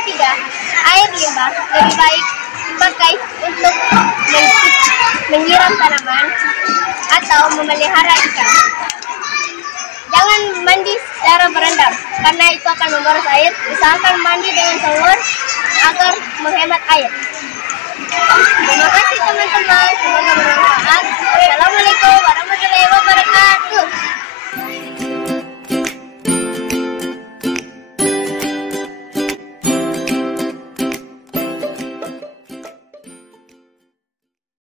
ketiga, air limbah lebih baik dipakai untuk menyiram tanaman atau memelihara ikan. Jangan mandi secara berendam, karena itu akan memboros air. Usahakan mandi dengan sabun agar menghemat air. Terima kasih teman-teman, semoga bermanfaat. Assalamualaikum warahmatullahi wabarakatuh.